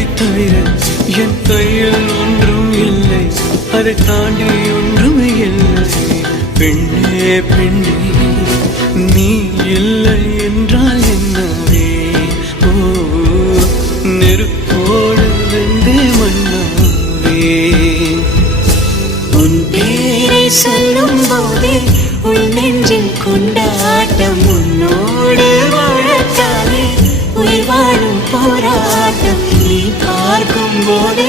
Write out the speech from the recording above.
உன்னை தவிர என் கையில் ஒன்றும் இல்லை, அதை தாண்டி ஒன்றுமே இல்லை. பெண்ணே பெண்ணே நீ இல்லை என்றால் என்னவே? ஓ நெருப்போடு வெந்தே மண்ணாவே. உன் பேரை சொல்லும் போதே உன் நெஞ்சில் கொண்டாட்டம், உன்னோடு வாழத்தானே உயிர் வாழும் போராட்டம். நீ பார்க்கும் போதே